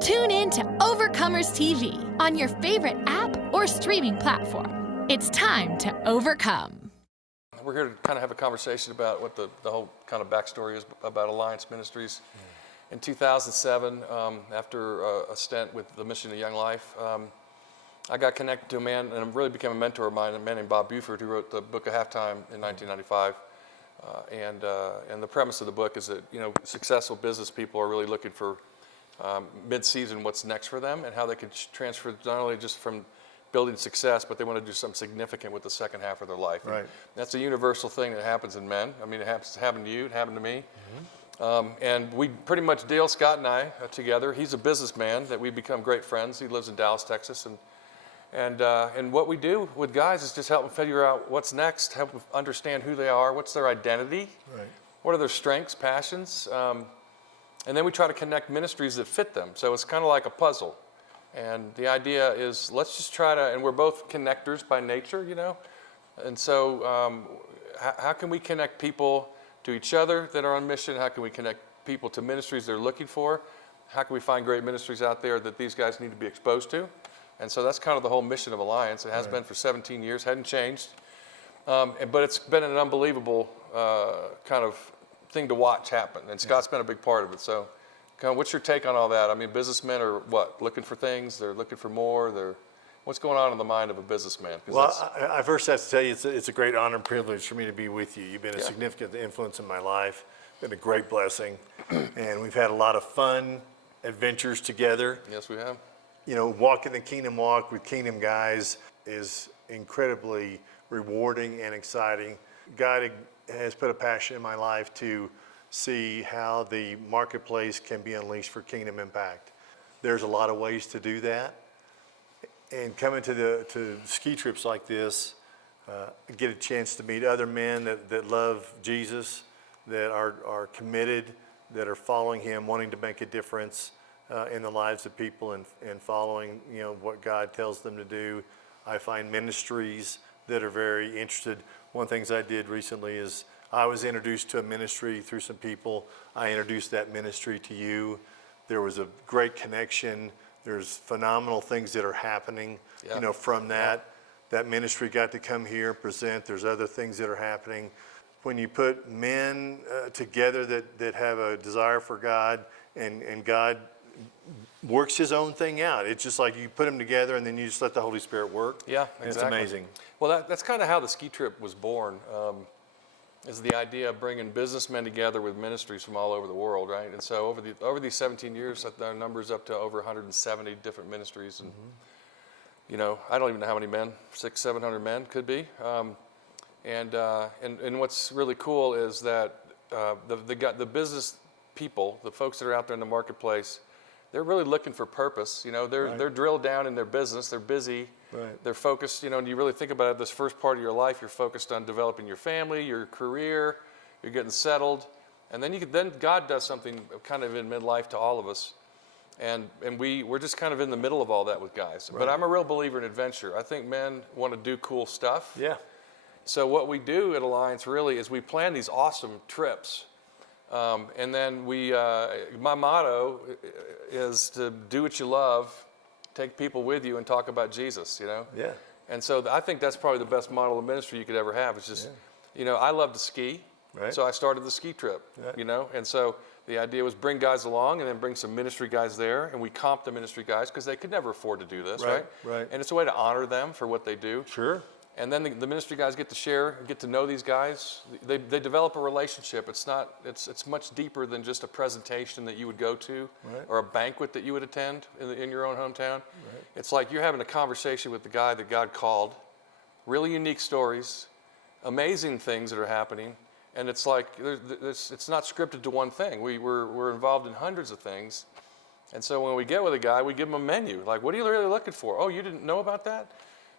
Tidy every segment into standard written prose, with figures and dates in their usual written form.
Tune in to Overcomers TV on your favorite app or streaming platform. It's time to overcome. We're here to kind of have a conversation about what the whole kind of backstory is about Alliance Ministries. In 2007, after a stint with the Mission of Young Life, I got connected to a man and really became a mentor of mine, a man named Bob Buford, who wrote the book of Halftime in 1995. And the premise of the book is that, successful business people are really looking for mid-season what's next for them and how they can transfer not only just from building success, but they want to do something significant with the second half of their life. Right. And that's a universal thing that happens in men. I mean, it happened to you, it happened to me. And we pretty much deal, Scott and I, together. He's a businessman that we've become great friends. He lives in Dallas, Texas. And what we do with guys is just help them figure out what's next, help them understand who they are, what's their identity, Right. what are their strengths, passions. And then we try to connect ministries that fit them. So it's kind of like a puzzle. And the idea is, let's just try to, and we're both connectors by nature, And so how can we connect people to each other that are on mission? How can we connect people to ministries they're looking for? How can we find great ministries out there that these guys need to be exposed to? And so that's kind of the whole mission of Alliance. It has been for 17 years, hadn't changed. But it's been an unbelievable kind of thing to watch happen. And Scott's been a big part of it. So what's your take on all that? I mean, businessmen are what? Looking for things? They're looking for more? What's going on in the mind of a businessman? Well, I first have to tell you, it's a great honor and privilege for me to be with you. You've been a significant influence in my life, been a great blessing, and we've had a lot of fun adventures together. Yes, we have. Walking the Kingdom walk with Kingdom guys is incredibly rewarding and exciting. God has put a passion in my life to see how the marketplace can be unleashed for Kingdom impact. There's a lot of ways to do that. And coming to ski trips like this, get a chance to meet other men that love Jesus, that are committed, that are following him, wanting to make a difference in the lives of people and following what God tells them to do. I find ministries that are very interested. One of the things I did recently is I was introduced to a ministry through some people. I introduced that ministry to you. There was a great connection. There's phenomenal things that are happening, from that. That ministry got to come here and present. There's other things that are happening. When you put men together that have a desire for God and God works his own thing out. It's just like you put them together and then you just let the Holy Spirit work. Yeah, exactly. It's amazing. Well, that's kind of how the ski trip was born. Is the idea of bringing businessmen together with ministries from all over the world, right? And so over these 17 years, the number's up to over 170 different ministries, and I don't even know how many men, 600-700 men could be. And what's really cool is that the business people, the folks that are out there in the marketplace, they're really looking for purpose. They're drilled down in their business. They're busy. Right. They're focused. And you really think about it. This first part of your life, you're focused on developing your family, your career. You're getting settled, and then God does something kind of in midlife to all of us, and we're just kind of in the middle of all that with guys. Right. But I'm a real believer in adventure. I think men want to do cool stuff. Yeah. So what we do at Alliance really is we plan these awesome trips. And then my motto is to do what you love, take people with you, and talk about Jesus, Yeah. And so I think that's probably the best model of ministry you could ever have. It's just, I love to ski, so I started the ski trip, And so the idea was bring guys along and then bring some ministry guys there, and we comp the ministry guys because they could never afford to do this, right? Right. And it's a way to honor them for what they do. Sure. And then the ministry guys get to share, get to know these guys. They develop a relationship. It's much deeper than just a presentation that you would go to or a banquet that you would attend in your own hometown. Right. It's like you're having a conversation with the guy that God called, really unique stories, amazing things that are happening. And it's like, it's not scripted to one thing. We're involved in hundreds of things. And so when we get with a guy, we give him a menu. Like, what are you really looking for? Oh, you didn't know about that?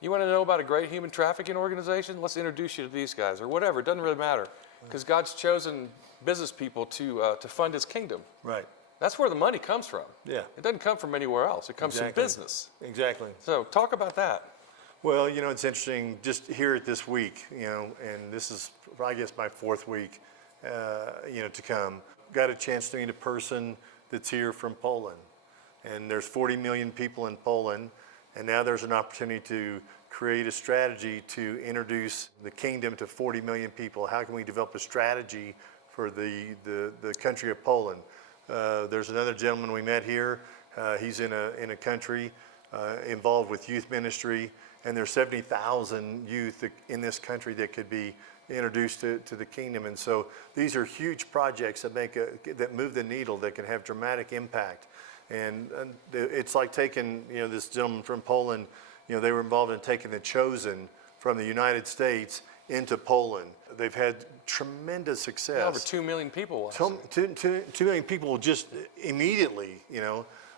You want to know about a great human trafficking organization? Let's introduce you to these guys, or whatever. It doesn't really matter, because God's chosen business people to fund his kingdom. Right. That's where the money comes from. Yeah. It doesn't come from anywhere else. It comes from business. Exactly. So talk about that. Well, it's interesting, just hear it this week, and this is, I guess, my fourth week, to come. Got a chance to meet a person that's here from Poland. and there's 40 million people in Poland, and now there's an opportunity to create a strategy to introduce the kingdom to 40 million people. How can we develop a strategy for the country of Poland? There's another gentleman we met here. He's in a country involved with youth ministry, and there's 70,000 youth in this country that could be introduced to the kingdom. And so these are huge projects that move the needle, that can have dramatic impact. And it's like taking, this gentleman from Poland, they were involved in taking the Chosen from the United States into Poland. They've had tremendous success. Yeah, over 2 million people watched it. 2 million people just immediately,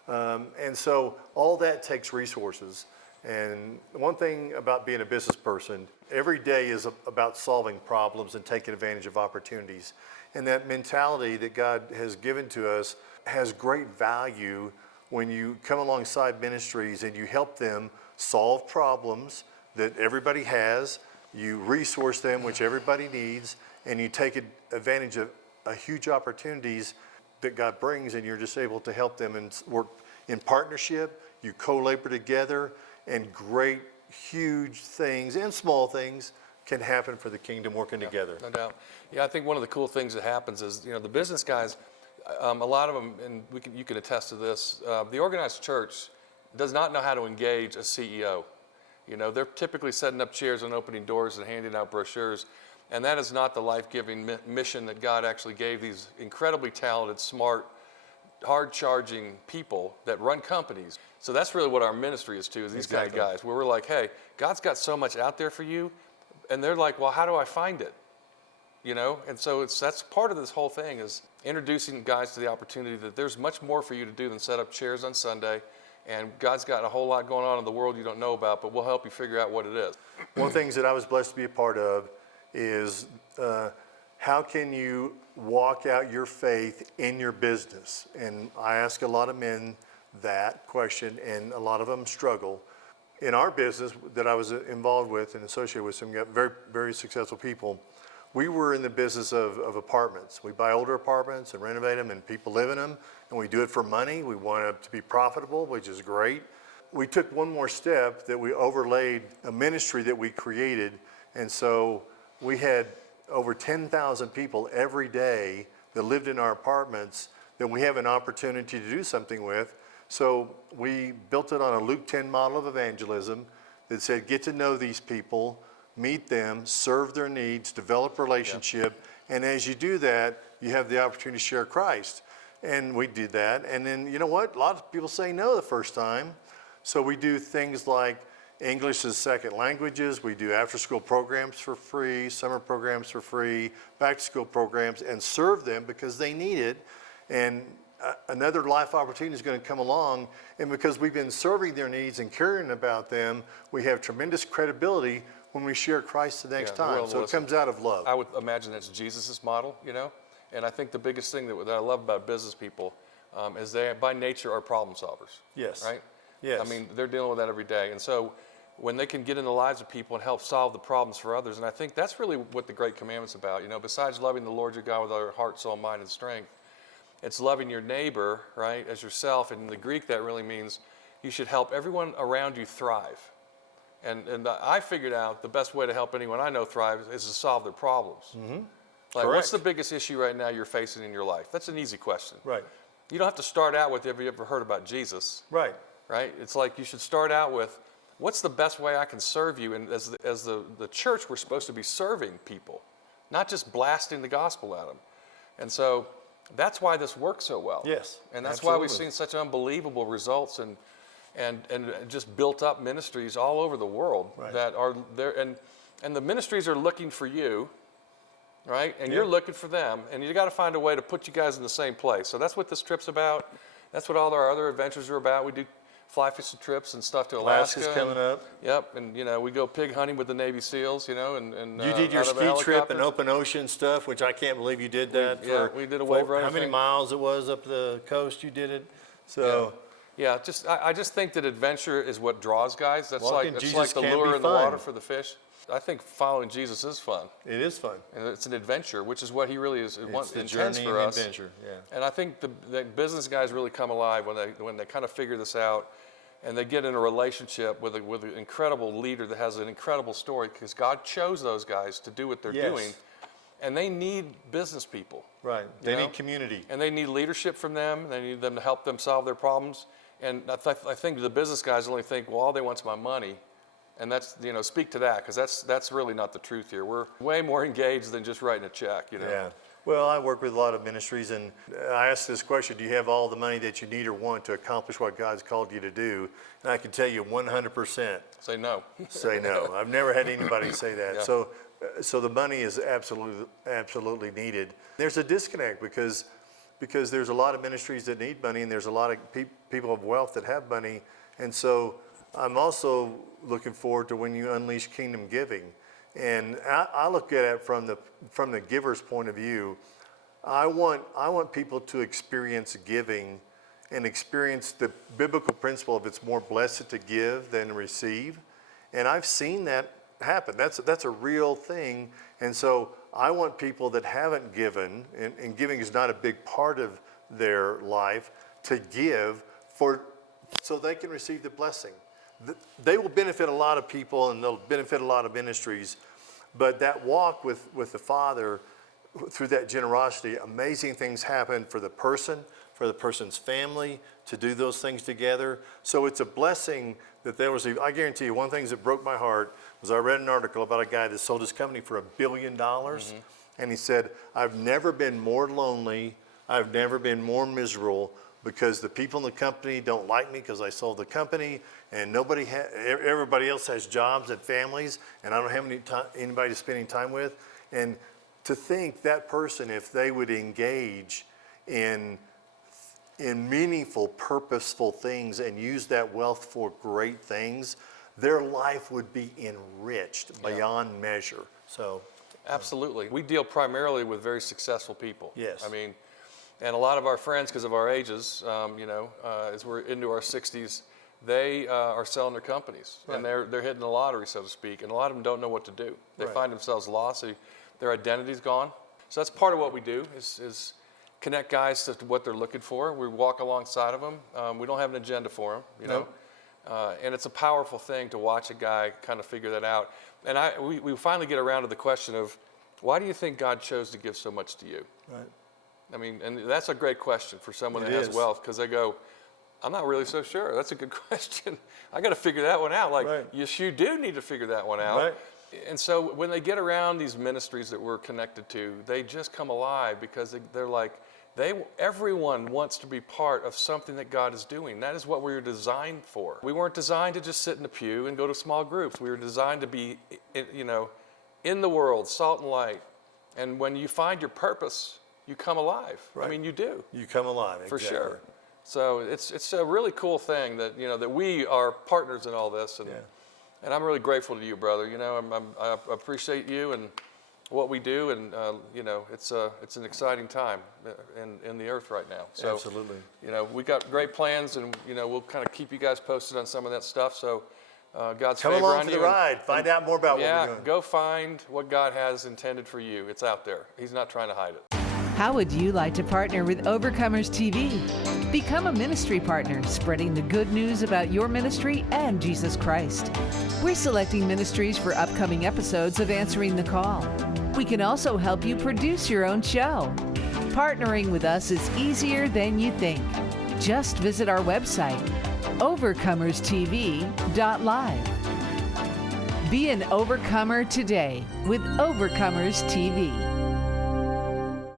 and so all that takes resources. And one thing about being a business person, every day is about solving problems and taking advantage of opportunities. And that mentality that God has given to us has great value when you come alongside ministries and you help them solve problems that everybody has, you resource them, which everybody needs, and you take advantage of huge opportunities that God brings, and you're just able to help them and work in partnership. You co-labor together, and great, huge things and small things can happen for the kingdom working together. No doubt. Yeah, I think one of the cool things that happens is, the business guys, a lot of them, and you can attest to this, the organized church does not know how to engage a CEO. They're typically setting up chairs and opening doors and handing out brochures, and that is not the life-giving mission that God actually gave these incredibly talented, smart, hard-charging people that run companies. So that's really what our ministry is too, is these kind of guys, where we're like, hey, God's got so much out there for you, and they're like, well, how do I find it? And so that's part of this whole thing, is introducing guys to the opportunity that there's much more for you to do than set up chairs on Sunday, and God's got a whole lot going on in the world you don't know about, but we'll help you figure out what it is. One of the things that I was blessed to be a part of is how can you walk out your faith in your business? And I ask a lot of men that question, and a lot of them struggle. In our business that I was involved with and associated with some very, very successful people, we were in the business of apartments. We buy older apartments and renovate them, and people live in them, and we do it for money. We want it to be profitable, which is great. We took one more step, that we overlaid a ministry that we created, and so we had over 10,000 people every day that lived in our apartments that we have an opportunity to do something with. So we built it on a Luke 10 model of evangelism that said, get to know these people, meet them, serve their needs, develop relationship, and as you do that, you have the opportunity to share Christ. And we did that, and then you know what? A lot of people say no the first time. So we do things like English as second languages. We do after-school programs for free, summer programs for free, back-to-school programs, and serve them because they need it. And another life opportunity is going to come along, and because we've been serving their needs and caring about them, we have tremendous credibility when we share Christ the next time. So it comes out of love. I would imagine that's Jesus' model, and I think the biggest thing that I love about business people is they, by nature, are problem solvers. Yes. Right? Yes. I mean, they're dealing with that every day. And so when they can get in the lives of people and help solve the problems for others, and I think that's really what the Great Commandment's about. Besides loving the Lord your God with all your heart, soul, mind, and strength, it's loving your neighbor, right, as yourself. And in the Greek, that really means you should help everyone around you thrive. And I figured out the best way to help anyone I know thrive is to solve their problems. Mm-hmm. Like, what's the biggest issue right now you're facing in your life? That's an easy question. Right. You don't have to start out with, have you ever heard about Jesus? Right. Right? It's like you should start out with, what's the best way I can serve you? And as the church, we're supposed to be serving people, not just blasting the gospel at them. And so that's why this works so well. Yes. And that's why we've seen such unbelievable results and just built up ministries all over the world that are there. And the ministries are looking for you, right? And you're looking for them. And you got to find a way to put you guys in the same place. So that's what this trip's about. That's what all our other adventures are about. We do fly fishing trips and stuff to Alaska. Alaska's coming up. Yep, and we go pig hunting with the Navy SEAls, and you did your ski trip and open ocean stuff, which I can't believe you did that. We did a wave running. How many miles it was up the coast you did it? So I just think that adventure is what draws guys. That's Walking like Jesus the can lure be in the fun. water for the fish. I think following Jesus is fun. It is fun. And it's an adventure, which is what he really is. It's the intends journey for and us. adventure, yeah. And I think the business guys really come alive when they kind of figure this out, and they get in a relationship with an incredible leader that has an incredible story, because God chose those guys to do what they're doing, and they need business people. Right. They need community. And they need leadership from them. They need them to help them solve their problems. And I think the business guys only think, well, all they want is my money. And that's, speak to that, because that's really not the truth here. We're way more engaged than just writing a check, Yeah. Well, I work with a lot of ministries, and I ask this question: do you have all the money that you need or want to accomplish what God's called you to do? And I can tell you 100%. Say no. Say no. I've never had anybody say that. Yeah. So the money is absolutely needed. There's a disconnect because there's a lot of ministries that need money, and there's a lot of people of wealth that have money. And so I'm also looking forward to when you unleash kingdom giving. And I look at it from the giver's point of view. I want people to experience giving and experience the biblical principle of it's more blessed to give than receive. And I've seen that happen. That's a real thing. And so I want people that haven't given, and giving is not a big part of their life, to give so they can receive the blessing. They will benefit a lot of people, and they'll benefit a lot of ministries, but that walk with the Father, through that generosity, amazing things happen for the person's family, to do those things together. So it's a blessing that they receive. I guarantee you, one of the things that broke my heart was I read an article about a guy that sold his company for $1 billion, and he said, "I've never been more lonely, I've never been more miserable, because the people in the company don't like me because I sold the company, and everybody else has jobs and families, and I don't have anybody to spending time with." And to think that person, if they would engage in meaningful, purposeful things and use that wealth for great things, their life would be enriched beyond measure. So, absolutely. We deal primarily with very successful people. Yes. And a lot of our friends, because of our ages, as we're into our 60s, they are selling their companies, and they're hitting the lottery, so to speak. And a lot of them don't know what to do. They find themselves lost. Their identity's gone. So that's part of what we do is connect guys to what they're looking for. We walk alongside of them. We don't have an agenda for them, you know. And it's a powerful thing to watch a guy kind of figure that out. And we finally get around to the question of, why do you think God chose to give so much to you? Right. And that's a great question for someone that has wealth, because they go, I'm not really so sure. That's a good question. I got to figure that one out. Yes, you do need to figure that one out. Right. And so when they get around these ministries that we're connected to, they just come alive, because they're like, everyone wants to be part of something that God is doing. That is what we were designed for. We weren't designed to just sit in the pew and go to small groups. We were designed to be, in the world, salt and light. And when you find your purpose, you come alive. Right. You do. You come alive, for exactly. sure. So it's a really cool thing that that we are partners in all this, and I'm really grateful to you, brother. I appreciate you and what we do, and it's an exciting time in the earth right now. So, absolutely. We got great plans, and we'll kind of keep you guys posted on some of that stuff. So God's come favor along on for you. the ride. Find out more about what we're doing. Go find what God has intended for you. It's out there. He's not trying to hide it. How would you like to partner with Overcomers TV? Become a ministry partner, spreading the good news about your ministry and Jesus Christ. We're selecting ministries for upcoming episodes of Answering the Call. We can also help you produce your own show. Partnering with us is easier than you think. Just visit our website, overcomerstv.live. Be an overcomer today with Overcomers TV.